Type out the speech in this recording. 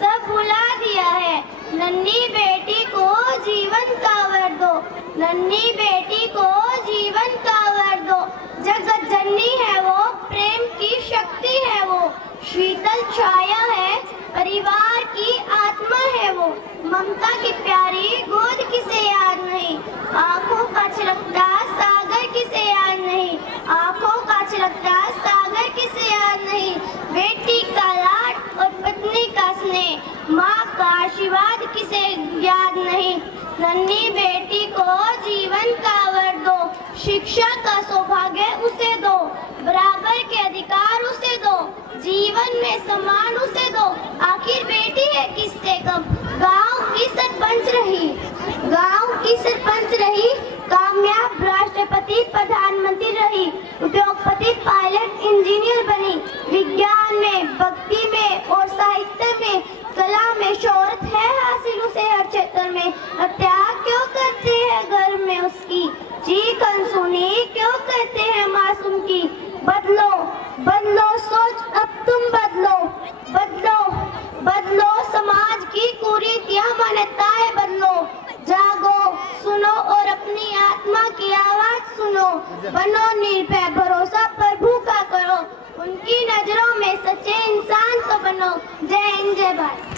सब भुला दिया है। नन्ही बेटी को जीवन का वर दो, नन्ही बेटी को जीवन का वर दो। जगत जननी है वो, प्रेम की शक्ति है वो, शीतल छाया है, परिवार की आत्मा है वो। ममता की प्यारी गोद किसे याद नहीं, आंखों का छिलकता सागर किसे याद नहीं, आंखों का छिलकता सागर किसे याद नहीं। बेटी का लाड और पत्नी का स्नेह, माँ का आशीर्वाद किसे याद नहीं। नन्ही बेटी को जीवन का वर दो, शिक्षा का सौभाग्य उसे दो, बराबर के अधिकार उसे दो, जीवन में सम्मान उसे दो। आखिर बेटी है किससे कम, गांव की सरपंच रही, गांव की सरपंच रही, कामयाब राष्ट्रपति प्रधानमंत्री रही, उद्योगपति पायलट इंजीनियर बनी। विज्ञान में, भक्ति में और साहित्य में, कला में शोहरत है हासिल उसे हर क्षेत्र में। अब त्याग क्यों करते हैं घर में उसकी, चीख अनसुनी क्यों करते हैं मासूम की। बदलो बदलो सोच, अब तुम बदलो, बदलो बदलो समाज की कुरीतियां मान्यताएं बदलो। जागो, सुनो और अपनी आत्मा की आवाज सुनो। बनो निर्भय, भरोसा प्रभु का करो, उनकी नजरों में सच्चे इंसान तो बनो। जय हिंद, जय भारत।